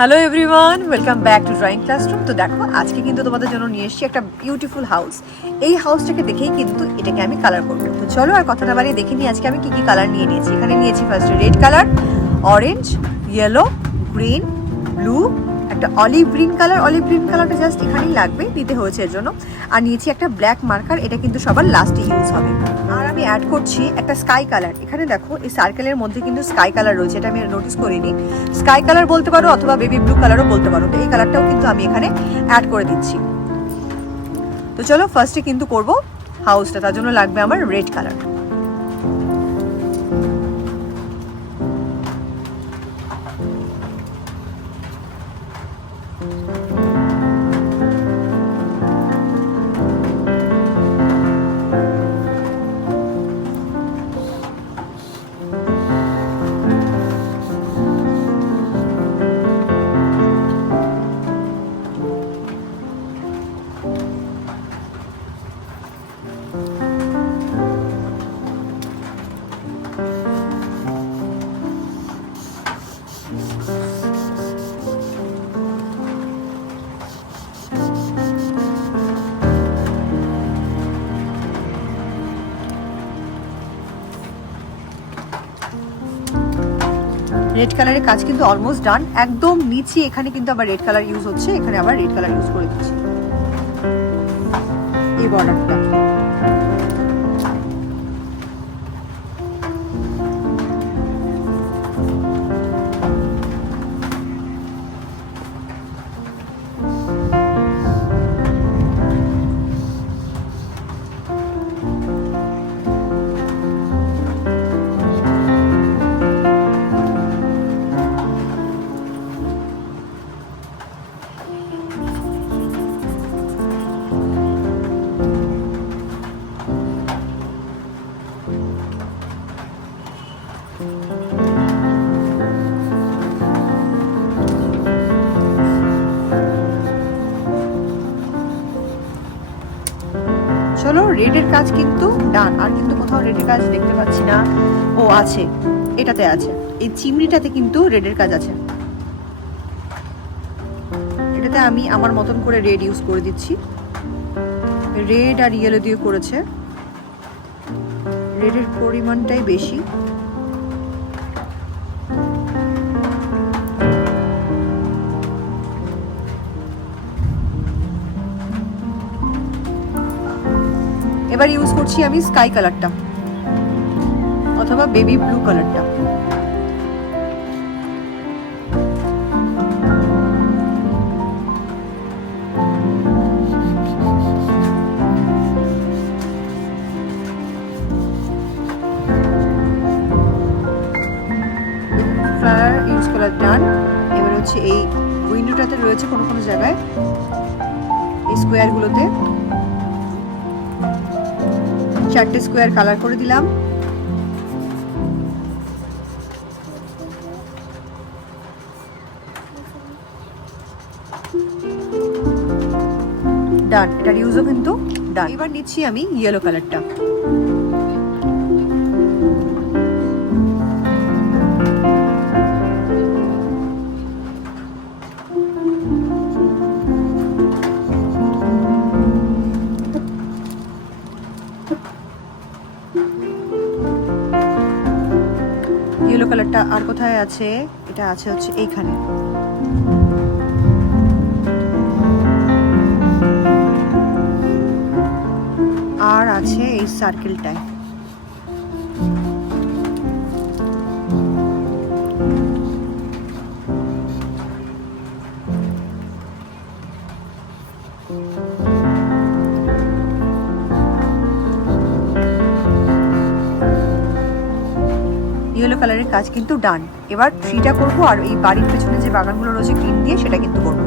Hello everyone, welcome back to drawing classroom. তো দেখো, আজকে কিন্তু তোমাদের জন্য নিয়ে এসেছি একটা বিউটিফুল হাউস। এই হাউসটাকে দেখেই কিন্তু এটাকে আমি কালার করবো। তো চলো আর কথাটা বাড়িয়ে দেখে নিই আজকে আমি কি কি কালার নিয়ে নিয়েছি। এখানে নিয়েছি ফার্স্টে red colour, orange, yellow, green, blue, একটা olive green colour. Olive green কালারটা জাস্ট এখানেই লাগবে, দিতে হয়েছে এর জন্য। আর নিয়েছি একটা ব্ল্যাক মার্কার, এটা কিন্তু সবার লাস্টে ইউজ হবে। আর আমি অ্যাড করছি একটা স্কাই কালার। এখানে দেখো এই সার্কেলের মধ্যে কিন্তু স্কাই কালার রয়েছে, এটা আমি নোটিস করিনি। স্কাই কালার বলতে পারো অথবা বেবি ব্লু কালারও বলতে পারো। তো এই কালারটাও কিন্তু আমি এখানে অ্যাড করে দিচ্ছি। তো চলো ফার্স্টে কিন্তু করব হাউসটা, তার জন্য লাগবে আমার রেড কালার। রেড কালারের কাজ কিন্তু অলমোস্ট ডান। একদম নিচে এখানে কিন্তু আবার রেড কালার ইউজ হচ্ছে, এখানে আবার রেড কালার ইউজ করে দিচ্ছি এই বর্ডারটা। চলো, রেডের কাজ কিন্তু ডান। আর কিন্তু কোথাও রেডের কাজ দেখতে পাচ্ছি না। ও আছে, এটাতে আছে, এই চিমনিটাতে কিন্তু রেডের কাজ আছে। এটাতে আমি আমার মতন করে রেড ইউজ করে দিচ্ছি। রেড আর ইয়েলো দিয়ে করেছে, রেডের পরিমাণটাই বেশি। এবার ইউজ করছি আমি স্কাই কালারটা অথবা বেবি ব্লু কালারটা। ফ্লাওয়ার ইউজ করার ডান। এবার হচ্ছে এই উইন্ডোটাতে রয়েছে কোনো কোনো জায়গায় এই স্কোয়ারগুলোতে 4টে স্কোয়ার কালার করে দিলাম। ডান, এটার ইউজও কিন্তু ডান। এবার নিচ্ছি আমি ইয়েলো কালারটা। ইয়েলো কালারটা আর কোথায় আছে? এটা আছে হচ্ছে এইখানে। আর আছে এই সার্কেলটায়। ইয়েলো কালারের কাজ কিন্তু ডান। এবার ট্রিটা করবো, আর এই বাড়ির পেছনে যে বাগানগুলো রয়েছে গ্রিন দিয়ে, সেটা কিন্তু করবো।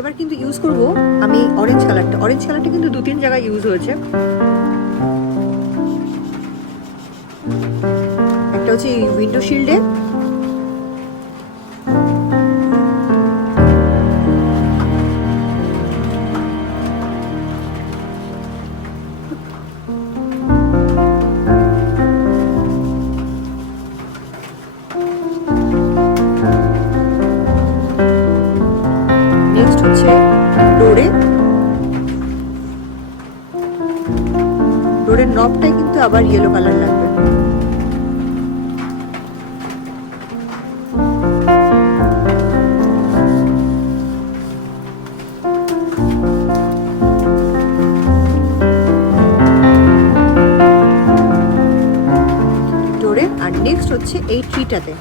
এবার কিন্তু ইউজ করব আমি অরেঞ্জ কালারটা কিন্তু 2-3 জায়গায় ইউজ হয়েছে। একটা হচ্ছে উইন্ডো শিল্ডে, নেক্সট হচ্ছে ডোরের নবটাই কিন্তু আবার ইয়েলো কালার লাগবে। ডোরে আর নেক্সট হচ্ছে এই ট্রিটাতে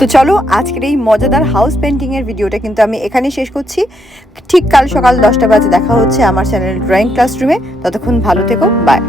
তো চলো আজকের এই মজাদার হাউস পেন্টিং এর ভিডিওটা কিন্তু আমি এখানেই শেষ করছি। ঠিক কাল সকাল 10টা বাজে দেখা হচ্ছে আমার চ্যানেল ড্রয়িং ক্লাসরুমে। ততক্ষণ ভালো থেকো, বাই।